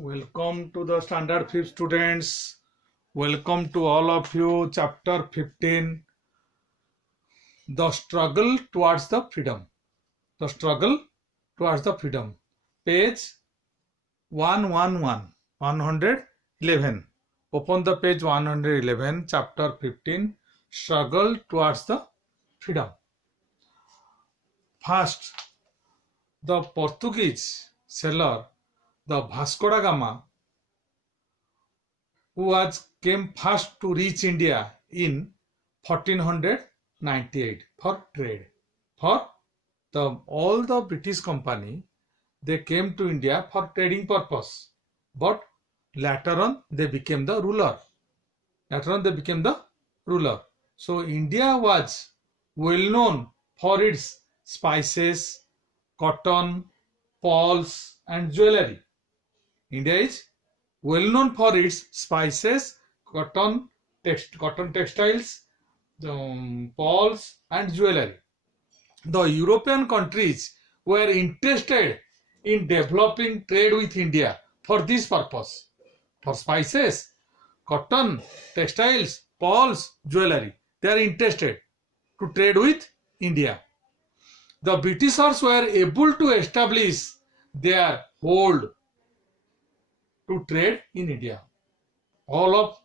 Welcome to the Standard 5 students. Welcome to all of you. Chapter 15, The Struggle Towards the Freedom. The Struggle Towards the Freedom. Page 111. Open the page 111, chapter 15, Struggle Towards the Freedom. First, the Portuguese sailor, the Vasco da Gama, who came first to reach India in 1498 for trade. For all the British company, they came to India for trading purpose, but later on they became the ruler. So India was well known for its spices, cotton, pearls, and jewelry. India is well known for its spices, cotton textiles, pearls, and jewelry. The European countries were interested in developing trade with India for this purpose. For spices, cotton, textiles, pearls, jewelry, they are interested to trade with India. The Britishers were able to establish their hold to trade in India. Out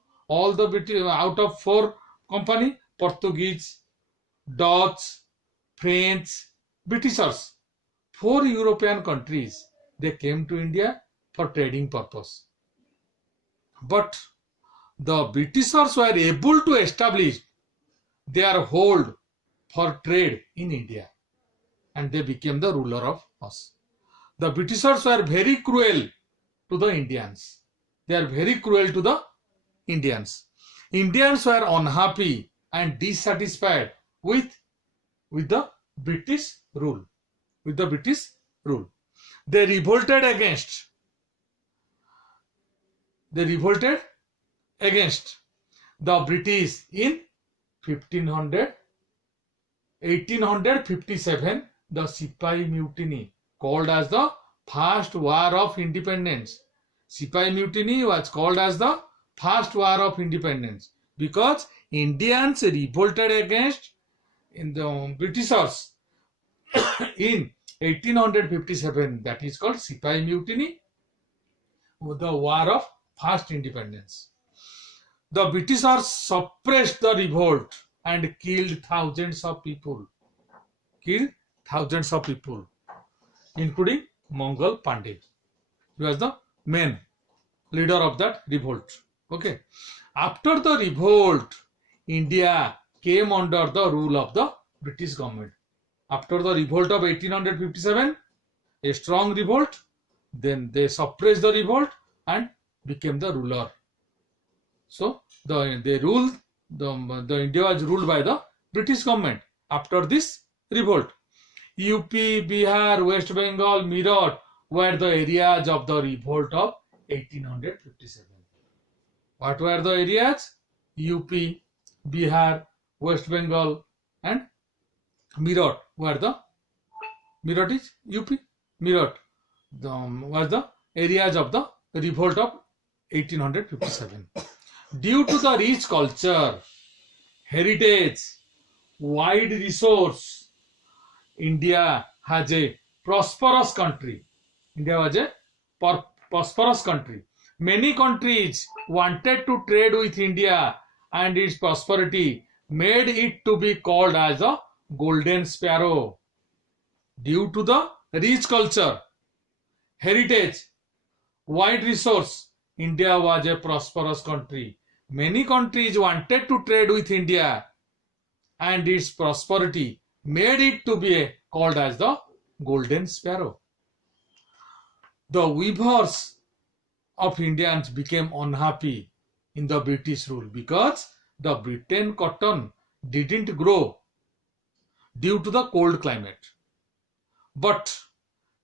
of 4 company, Portuguese, Dutch, French, Britishers, 4 European countries, they came to India for trading purpose. But the Britishers were able to establish their hold for trade in India, and they became the ruler of us. The Britishers were very cruel to the Indians. They are very cruel to the Indians. Indians were unhappy and dissatisfied with the British rule. They revolted against the British in 1857, the Sipahi Mutiny, called as the First War of Independence. Sipahi Mutiny was called as the First War of Independence because Indians revolted against the Britishers in 1857. That is called Sipahi Mutiny, the War of First Independence. The Britishers suppressed the revolt and killed thousands of people, including Mangal Pandey. He was the main leader of that revolt. Okay. After the revolt, India came under the rule of the British government. After the revolt of 1857, a strong revolt, then they suppressed the revolt and became the ruler. So the India was ruled by the British government after this revolt. UP, Bihar, West Bengal, Meerut were the areas of the revolt of 1857. What were the areas? UP, Bihar, West Bengal, and Meerut were the Meerut is UP. Meerut was the areas of the revolt of 1857. Due to the rich culture, heritage, wide resource, India has a prosperous country. Many countries wanted to trade with India, and its prosperity made it to be called as a golden sparrow. Due to the rich culture, heritage, wide resource, India was a prosperous country. Many countries wanted to trade with India, and its prosperity made it to be called as the golden sparrow. The weavers of Indians became unhappy in the British rule because the Britain cotton didn't grow due to the cold climate. But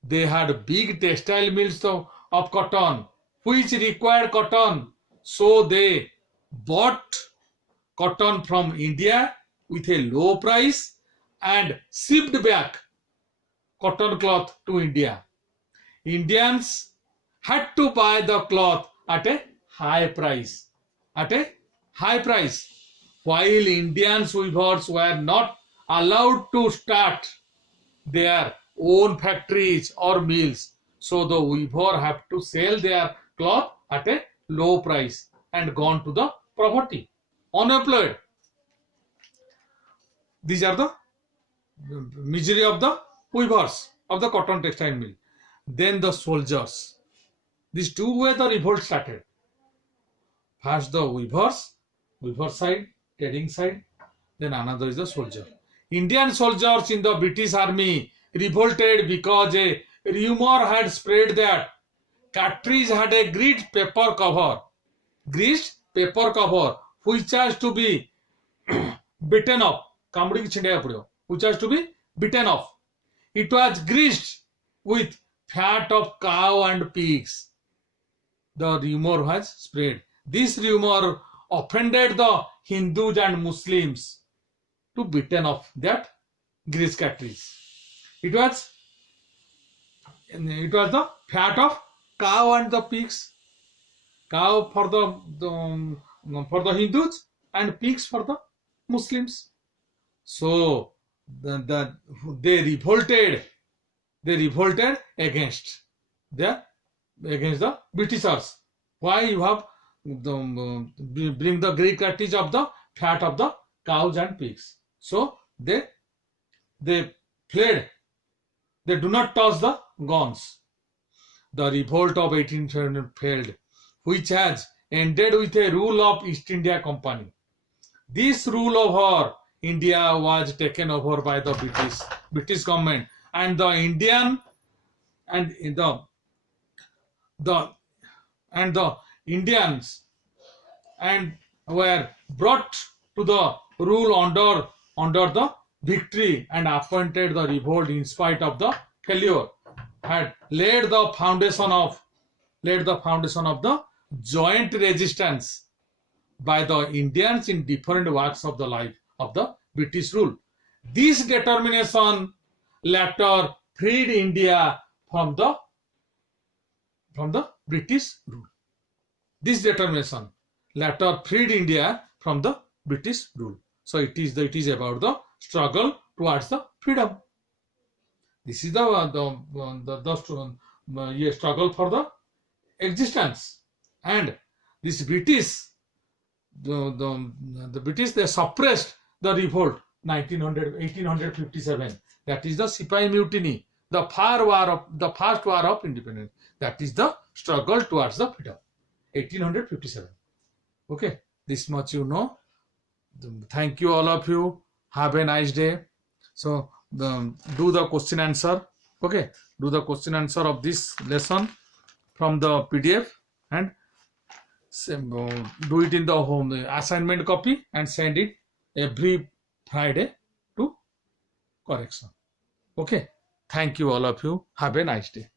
they had big textile mills of cotton which required cotton, so they bought cotton from India with a low price and shipped back cotton cloth to India. Indians had to buy the cloth at a high price. At a high price. While Indian weavers were not allowed to start their own factories or mills, so the weaver have to sell their cloth at a low price and gone to the poverty, unemployed. These are the misery of the weavers of the cotton textile mill. Then the soldiers. These two were the revolt started. First the weaver side, trading side, then another is the soldier. Indian soldiers in the British army revolted because a rumor had spread that cartridge had a greased paper cover, which has to be bitten off. Which has to be bitten off. It was greased with fat of cow and pigs. The rumor has spread. This rumor offended the Hindus and Muslims to bitten off that grease cartridge. It was the fat of cow and the pigs. Cow for the Hindus and pigs for the Muslims. So they revolted against the Britishers. Why you have bring the grease cartridge of the fat of the cows and pigs? So they fled. They do not touch the guns. The revolt of 1800 failed, which has ended with a rule of East India Company. This rule over India was taken over by the British government, and the Indians and were brought to the rule under the victory, and appointed the revolt in spite of the failure had laid the foundation of the joint resistance by the Indians in different walks of the life of the British rule. This determination later freed India from the British rule. This determination later freed India from the British rule. So it is about the struggle towards the freedom. This is the struggle for the existence. And this British, the British, they suppressed the revolt 1857. That is the Sipahi Mutiny, the first war of independence. That is the struggle towards the freedom, 1857. Okay, this much you know. Thank you all of you. Have a nice day. So do the question answer. Okay, do the question answer of this lesson from the PDF, and do it in the home assignment copy and send it every Friday to correction. Okay, thank you all of you. Have a nice day.